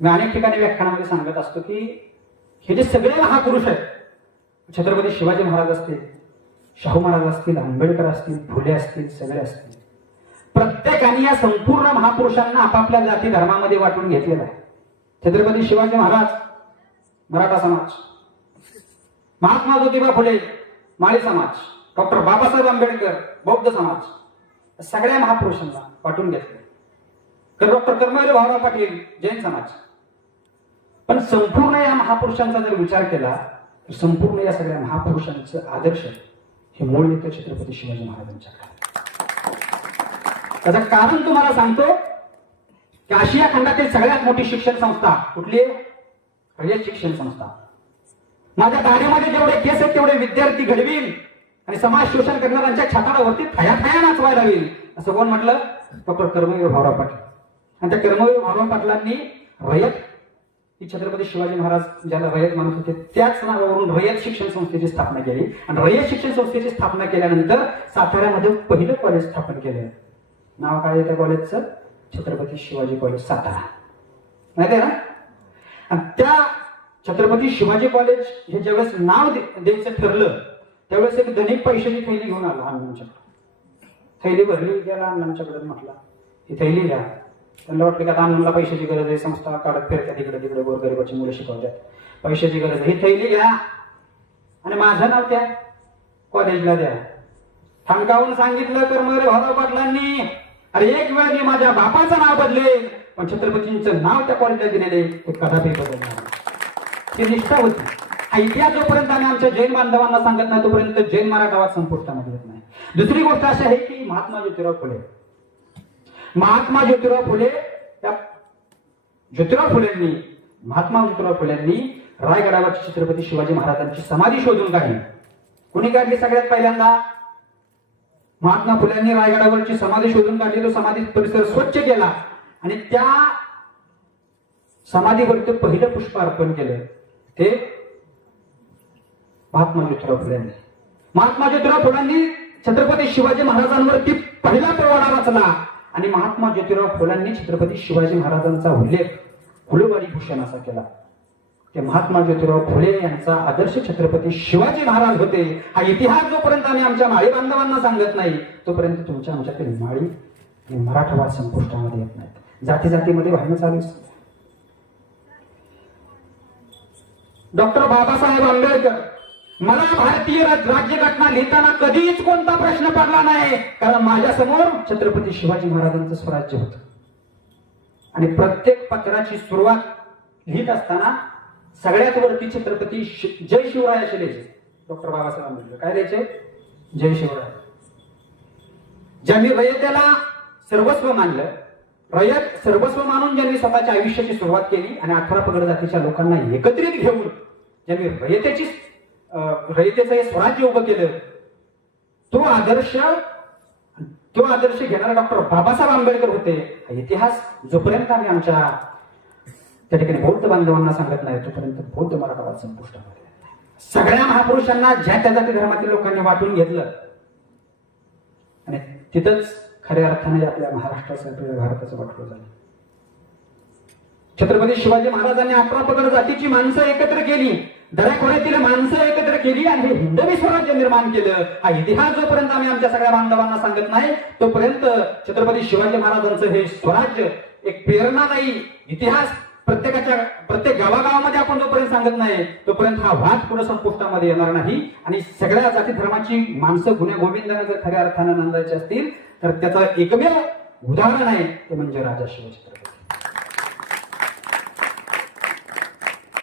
मी अनेक ठिकाणी व्याख्यानामध्ये सांगत असतो की हे जे सगळे महापुरुष आहेत छत्रपती शिवाजी महाराज असतील शाहू महाराज असतील आंबेडकर असतील फुले असतील सगळे असतील. प्रत्येकाने या संपूर्ण महापुरुषांना आपापल्या जाती धर्मामध्ये वाटून घेतलेलं आहे. छत्रपती शिवाजी महाराज मराठा समाज महात्मा ज्योतिबा फुले माळी समाज डॉक्टर बाबासाहेब आंबेडकर बौद्ध समाज सगळ्या महापुरुषांना वाटून घेतले तर डॉक्टर कर्मवीर भाऊराव पाटील जैन समाज. पण संपूर्ण या महापुरुषांचा जर विचार केला तर संपूर्ण या सगळ्या महापुरुषांचं आदर्श हे मूळ येतं छत्रपती शिवाजी महाराजांच्याकडे त्याचं कारण तुम्हाला सांगतो की आशिया खंडातील सगळ्यात मोठी शिक्षण संस्था कुठली? आहे? शिक्षण संस्था. माझ्या गाडीमध्ये जेवढे केस आहेत तेवढे विद्यार्थी घडवील आणि समाज शोषण करणाऱ्यांच्या छाताडावरती थया थया नाचवायला येईल असं कोण म्हटलं? डॉक्टर कर्मवीर भाऊराव पाटील. आणि त्या कर्मवीर भाऊराव पाटलांनी रयत की छत्रपती शिवाजी महाराज ज्याला रयत मानत होते त्याच नावावरून रयत शिक्षण संस्थेची स्थापना केली. आणि रयत शिक्षण संस्थेची स्थापना केल्यानंतर साताऱ्यामध्ये पहिलं कॉलेज स्थापन केलं. नाव काय आहे त्या कॉलेजचं छत्रपती शिवाजी कॉलेज सातारा. माहिती आहे ना? आणि त्या छत्रपती शिवाजी कॉलेज हे ज्यावेळेस नाव दे- द्यायचं ठरलं त्यावेळेस एक धनिक पैशाची थैली घेऊन आला अण्णांच्याकडे थैली भरली गेला अण्णांच्याकडे म्हटला ही थैली घ्या. त्यांना वाटलं की आता अण्णांना पैशाची गरज आहे संस्था काढत फिरत्या तिकडे तिकडे गोरगरिबाची मुलं शिकवतात पैशाची गरज आहे. ही थैली घ्या आणि माझं नाव त्या कॉलेजला द्या. ठणकावून सांगितलं तर कर्मवीर भाऊ पाटलांनी अरे एक वेळ मी माझ्या बापाचं नाव बदलेल. पण छत्रपतींचं नाव त्या कॉलेजला दिलेले ते कदापि बदलणार ती निष्ठा होती. हा इतिहास जोपर्यंत आम्ही आमच्या जैन बांधवांना सांगत नाही तोपर्यंत जैन मराठा संपुष्टामध्ये येत नाही. दुसरी गोष्ट अशी आहे की महात्मा ज्योतिराव फुले महात्मा ज्योतिराव फुले ज्योतिराव फुलेंनी महात्मा ज्योतिराव फुलेंनी रायगडावरची छत्रपती शिवाजी महाराजांची समाधी शोधून काढली. कुणी काढली सगळ्यात पहिल्यांदा? महात्मा फुल्यांनी रायगडावरची समाधी शोधून काढली. तो समाधी परिसर स्वच्छ केला. आणि त्या समाधीवरती पहिलं पुष्प अर्पण केलं. ते महात्मा ज्योतिराव फुल्यांनी महात्मा ज्योतिराव फुलांनी छत्रपती शिवाजी महाराजांवरती पहिला प्रवाडा वाचला आणि महात्मा ज्योतिराव फुलांनी छत्रपती शिवाजी महाराजांचा उल्लेख फुलवाडी भूषण असा केला. ते महात्मा ज्योतिराव फुले यांचा आदर्श छत्रपती शिवाजी महाराज होते. हा इतिहास जोपर्यंत आम्ही आमच्या माळी बांधवांना सांगत नाही तोपर्यंत तुमच्या आमच्यातील माळी आणि मराठवाड संपुष्टामध्ये येत नाहीत. जाती जातीमध्ये भांडणं चालू डॉक्टर बाबासाहेब आंबेडकर मला भारतीय राज- राज्यघटना लिहिताना कधीच कोणता प्रश्न पडला नाही. कारण माझ्यासमोर छत्रपती शिवाजी महाराजांचं स्वराज्य होत. आणि प्रत्येक पत्राची सुरुवात लिहित असताना सगळ्यात वरती छत्रपती जय शिवराय असे लिहायचे. डॉक्टर बाबासाहेब आंबेडकर. काय लिहायचे? जय शिवराय. ज्यांनी रयतेला सर्वस्व मानलं रयत सर्वस्व मानून ज्यांनी स्वतःच्या आयुष्याची सुरुवात केली आणि अठरा पगड जातीच्या लोकांना एकत्रित घेऊन ज्यांनी रयतेची रयतेचं हे स्वराज्य उभं केलं. तो आदर्श तो आदर्श घेणारे डॉक्टर बाबासाहेब आंबेडकर होते. इतिहास जोपर्यंत आम्ही आमच्या त्या ठिकाणी बौद्ध बांधवांना सांगत नाही तोपर्यंत बौद्ध मराठावाद संपुष्टामध्ये सगळ्या महापुरुषांना ज्या त्या जाती धर्मातील लोकांनी वाटून घेतलं आणि तिथंच खऱ्या अर्थाने आपल्या महाराष्ट्राचं आपल्या भारताचं वाटलं झालं. छत्रपती शिवाजी महाराजांनी अकरा पकड जातीची माणसं एकत्र केली. दऱ्याखोऱ्यातील माणसं एकत्र केली आणि हे हिंदवी स्वराज्य निर्माण केलं. हा इतिहास जोपर्यंत आम्ही आमच्या सगळ्या बांधवांना सांगत नाही तोपर्यंत छत्रपती शिवाजी महाराजांचं हे स्वराज्य एक प्रेरणादायी इतिहास प्रत्येकाच्या प्रत्येक गावागावामध्ये आपण जोपर्यंत सांगत नाही तोपर्यंत हा वाद पुढे संपुष्टामध्ये येणार नाही. आणि सगळ्या जाती धर्माची माणसं गुन्हे गोविंदाने जर खऱ्या अर्थाने नांदायची असतील तर त्याचं एकमेव उदाहरण आहे ते म्हणजे राजा शिवछत्रपती